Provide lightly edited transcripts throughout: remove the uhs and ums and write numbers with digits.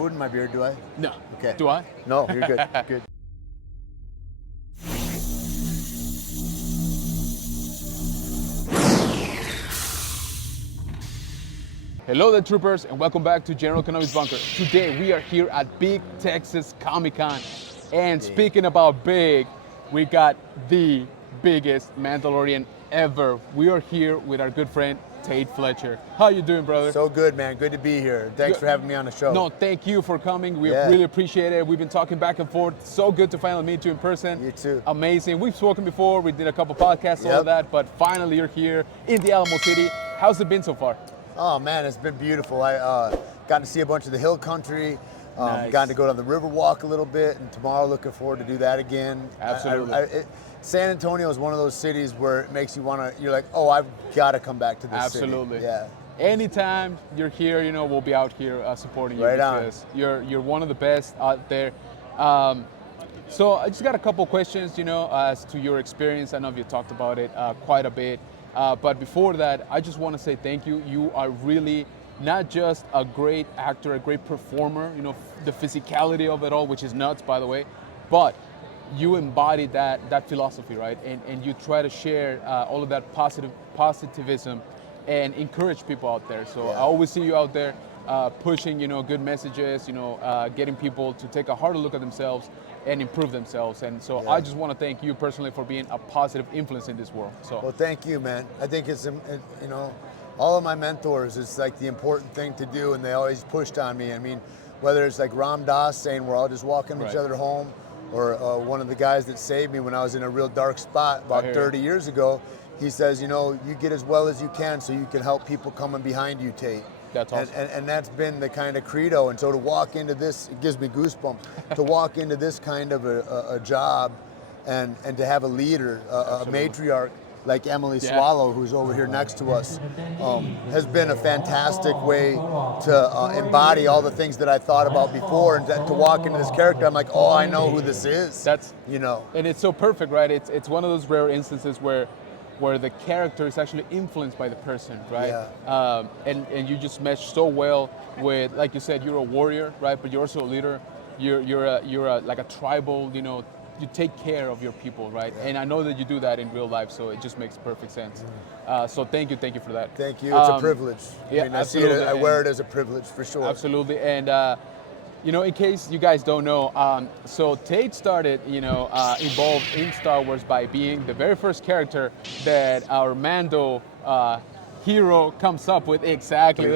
Food in my beard, do I? No. Okay. Do I? No, you're good. Good. Hello there, troopers, and welcome back to General Economics Bunker. Today we are here at Big Texas Comic-Con, and speaking about big, we got the biggest Mandalorian ever. We are here with our good friend Tait Fletcher. How you doing, brother? So good, man. Good to be here. Thanks for having me on the show. No, thank you for coming. We really appreciate it. We've been talking back and forth. So good to finally meet you in person. You too. Amazing. We've spoken before. We did a couple podcasts, all of that, but finally you're here in the Alamo City. How's it been so far? Oh man, it's been beautiful. I got to see a bunch of the hill country. Nice. Got to go down the river walk a little bit, and tomorrow looking forward to do that again. Absolutely. San Antonio is one of those cities where it makes you want to. You're like, oh, I've got to come back to this city. Absolutely. Yeah. Anytime you're here, you know, we'll be out here supporting you because you're one of the best out there. So I just got a couple questions, you know, as to your experience. I know you talked about it quite a bit. But before that, I just want to say thank you. You are really not just a great actor, a great performer, you know, the physicality of it all, which is nuts, by the way, but you embody that philosophy, right? And you try to share all of that positivism and encourage people out there. So I always see you out there pushing, you know, good messages, you know, getting people to take a harder look at themselves and improve themselves. And so I just want to thank you personally for being a positive influence in this world. So well, thank you, man. I think it's, you know, all of my mentors, it's like the important thing to do, and they always pushed on me. I mean, whether it's like Ram Dass saying we're all just walking each other home, or one of the guys that saved me when I was in a real dark spot about 30 years ago, he says, you know, you get as well as you can so you can help people coming behind you, Tait. That's awesome. And that's been the kind of credo. And so to walk into this, it gives me goosebumps, to walk into this kind of a job and to have a leader, a matriarch like Emily Swallow, who's over here next to us, has been a fantastic way to embody all the things that I thought about before, and to walk into this character, I'm like, oh, I know who this is. That's, you know. And it's so perfect, right? It's one of those rare instances where the character is actually influenced by the person, right? Yeah. And you just mesh so well with, like you said, you're a warrior, right? But you're also a leader. You're like a tribal, you know. You take care of your people, right? Yeah. And I know that you do that in real life, so it just makes perfect sense. So thank you for that. Thank you. It's a privilege. Yeah, I mean, I see it. I wear it as a privilege for sure. Absolutely. And you know, in case you guys don't know, so Tait started, you know, involved in Star Wars by being the very first character that our Mando hero comes up with. Exactly.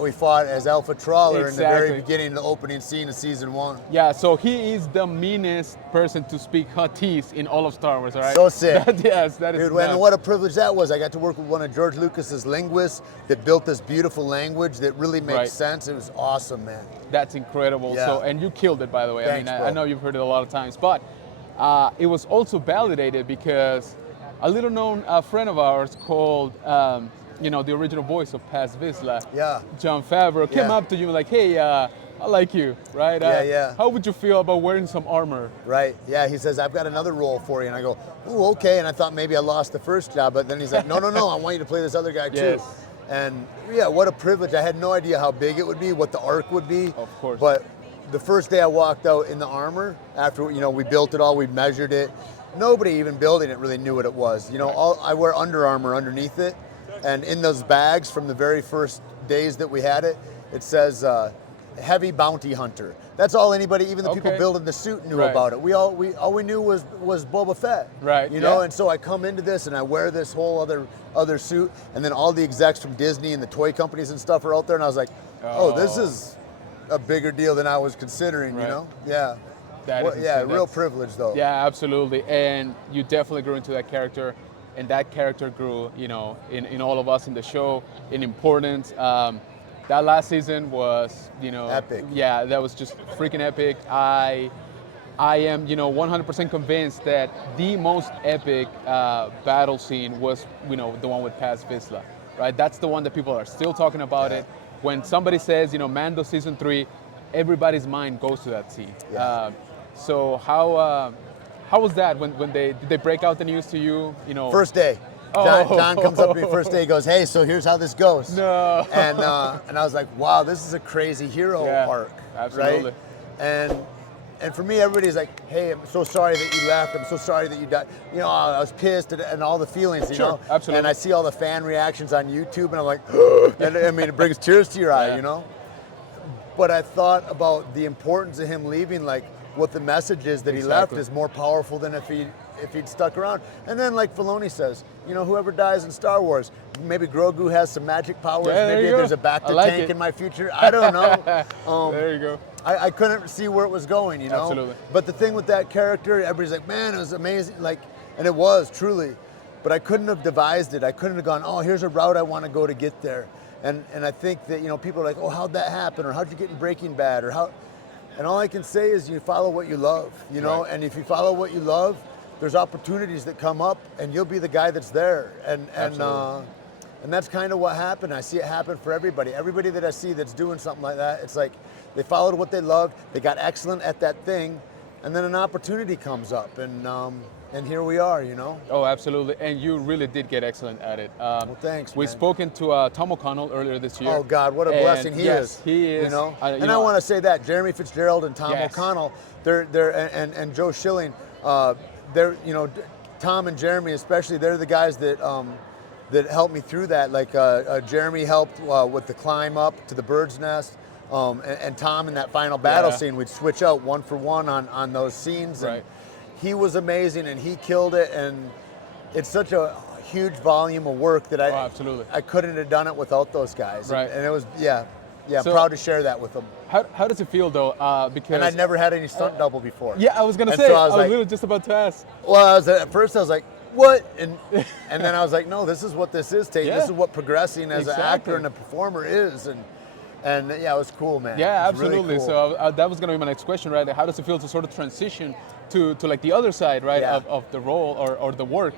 We fought as Alpha Trawler in the very beginning, the opening scene of season 1. Yeah, so he is the meanest person to speak Huttese in all of Star Wars, all right? So sick. Yes, that is. Dude, and what a privilege that was. I got to work with one of George Lucas's linguists that built this beautiful language that really makes sense. It was awesome, man. That's incredible. Yeah. So, and you killed it, by the way. Thanks, I know you've heard it a lot of times, but it was also validated because a little known friend of ours called, you know, the original voice of Paz Vizsla, Jon Favreau, came up to you like, hey, I like you, right? How would you feel about wearing some armor? Right, yeah, he says, I've got another role for you. And I go, ooh, okay. And I thought maybe I lost the first job, but then he's like, no, I want you to play this other guy too. And yeah, what a privilege. I had no idea how big it would be, what the arc would be. Of course. But the first day I walked out in the armor, after, you know, we built it all, we measured it, nobody even building it really knew what it was. You know, I wear Under Armour underneath it. And in those bags from the very first days that we had it, it says heavy bounty hunter. That's all anybody, even the people building the suit, knew about it. All we knew was Boba Fett. Right. You know, and so I come into this and I wear this whole other suit, and then all the execs from Disney and the toy companies and stuff are out there, and I was like, oh, this is a bigger deal than I was considering. You know? Yeah. Real privilege though. Yeah, absolutely. And you definitely grew into that character. And that character grew, you know, in all of us in the show, in importance. That last season was, you know, epic. Yeah, that was just freaking epic. I am, you know, 100% convinced that the most epic battle scene was, you know, the one with Paz Vizsla, right? That's the one that people are still talking about it. When somebody says, you know, Mando season 3, everybody's mind goes to that scene. So how was that when did they break out the news to you? You know, first day. John comes up to me first day, he goes, hey, so here's how this goes. No. And I was like, wow, this is a crazy hero arc. Absolutely. Right? And for me, everybody's like, hey, I'm so sorry that you left. I'm so sorry that you died. You know, I was pissed and all the feelings, you know? Absolutely. And I see all the fan reactions on YouTube and I'm like, and I mean, it brings tears to your eye, you know? But I thought about the importance of him leaving, like what the message is that he left is more powerful than if he'd stuck around. And then like Filoni says, you know, whoever dies in Star Wars, maybe Grogu has some magic powers, maybe there's a Bacta tank in my future. I don't know. There you go. I couldn't see where it was going, you know? Absolutely. But the thing with that character, everybody's like, man, it was amazing. Like, and it was, truly. But I couldn't have devised it. I couldn't have gone, oh, here's a route I want to go to get there. And I think that, you know, people are like, oh, how'd that happen? Or how'd you get in Breaking Bad? Or how? And all I can say is you follow what you love, you know? And if you follow what you love, there's opportunities that come up and you'll be the guy that's there. And that's kind of what happened. I see it happen for everybody. Everybody that I see that's doing something like that, it's like they followed what they loved, they got excellent at that thing, and then an opportunity comes up, and here we are, you know? Oh, absolutely. And you really did get excellent at it. Well, thanks, We've spoken to Tom O'Connell earlier this year. Oh, God, what a blessing he is. He is. You know? And I want to say that, Jeremy Fitzgerald and Tom O'Connell, and Joe Schilling, they're, you know, Tom and Jeremy especially, they're the guys that helped me through that. Like Jeremy helped with the climb up to the bird's nest, and Tom in that final battle scene, we'd switch out one for one on those scenes. And he was amazing and he killed it, and it's such a huge volume of work that I couldn't have done it without those guys. And it was, so, proud to share that with them. How does it feel though? Because and I'd never had any stunt double before. Yeah, I was gonna say. So I was literally just about to ask. Well, at first I was like, what? And then I was like, no, this is what this is, Tait. This is what progressing as an actor and a performer is. And yeah, it was cool, man. Yeah, absolutely. Really cool. So that was going to be my next question, right? How does it feel to sort of transition to like the other side, right, of the role or the work?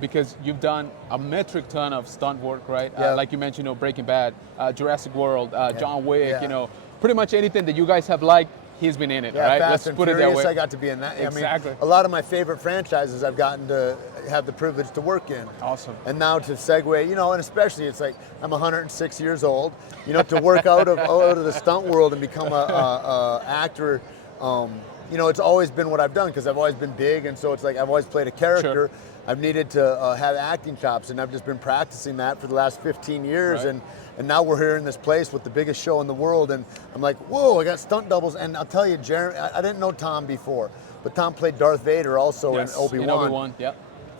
Because you've done a metric ton of stunt work, right? Like you mentioned, you know, Breaking Bad, Jurassic World, John Wick, you know, pretty much anything that you guys have liked, he's been in it, right? Fast and Furious, I got to be in that. Exactly. I mean, a lot of my favorite franchises I've gotten to have the privilege to work in. Awesome. And now to segue, you know, and especially it's like I'm 106 years old, you know, to work out of the stunt world and become a actor. You know, it's always been what I've done because I've always been big, and so it's like I've always played a character. Sure. I've needed to have acting chops, and I've just been practicing that for the last 15 years. And now we're here in this place with the biggest show in the world, and I'm like, whoa, I got stunt doubles. And I'll tell you, Jeremy, I didn't know Tom before, but Tom played Darth Vader also in Obi-Wan.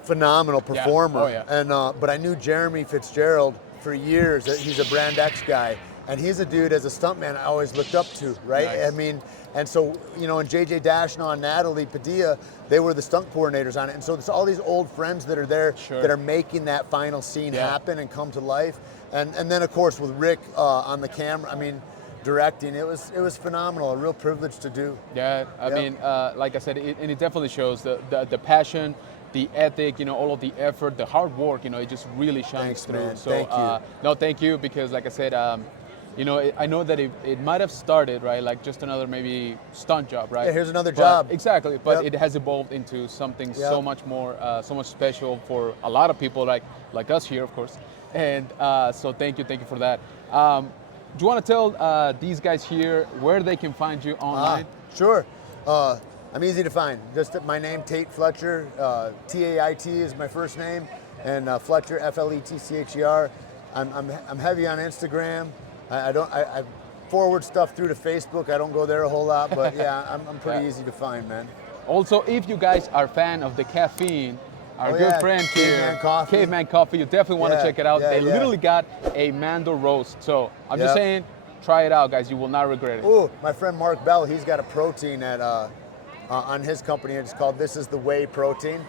Phenomenal performer. And but I knew Jeremy Fitzgerald for years. He's a Brand X guy, and he's a dude as a stuntman I always looked up to, right? I mean, and so, you know, and JJ Dashnaw and Natalie Padilla, they were the stunt coordinators on it. And so it's all these old friends that are there that are making that final scene happen and come to life. And then, of course, with Rick on the camera, I mean, directing, it was phenomenal, a real privilege to do. Yeah, I mean, like I said, it definitely shows the passion, the ethic, you know, all of the effort, the hard work, you know, it just really shines through. Man. So, thank you. No, thank you, because like I said, you know, I know that it might have started, right, like just another maybe stunt job, right? Yeah, here's another job. Exactly, but it has evolved into something so much more, so much special for a lot of people like us here, of course. And so thank you for that. Do you want to tell these guys here where they can find you online? Sure. I'm easy to find. Just my name, Tait Fletcher. Tait is my first name, and Fletcher, Fletcher. I'm heavy on Instagram. I forward stuff through to Facebook. I don't go there a whole lot, but yeah, I'm pretty easy to find, man. Also, if you guys are a fan of the caffeine, our good friend here, Caveman Coffee, you definitely want to check it out. They literally got a Mando roast. So I'm just saying, try it out, guys. You will not regret it. Ooh, my friend Mark Bell, he's got a protein on his company. It's called This Is the Whey Protein.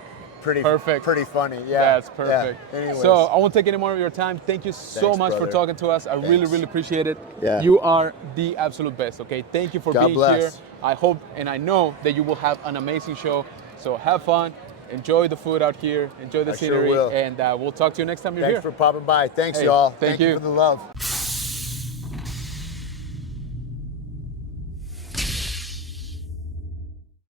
Pretty funny. Yeah, that's perfect. Yeah. Anyways. So I won't take any more of your time. Thank you so much for talking to us. I really appreciate it. Yeah. You are the absolute best. Okay, thank you for being here. I hope and I know that you will have an amazing show. So have fun, enjoy the food out here, enjoy the scenery, and we'll talk to you next time you're here. Thanks for popping by. Thanks, y'all. Thank you for the love.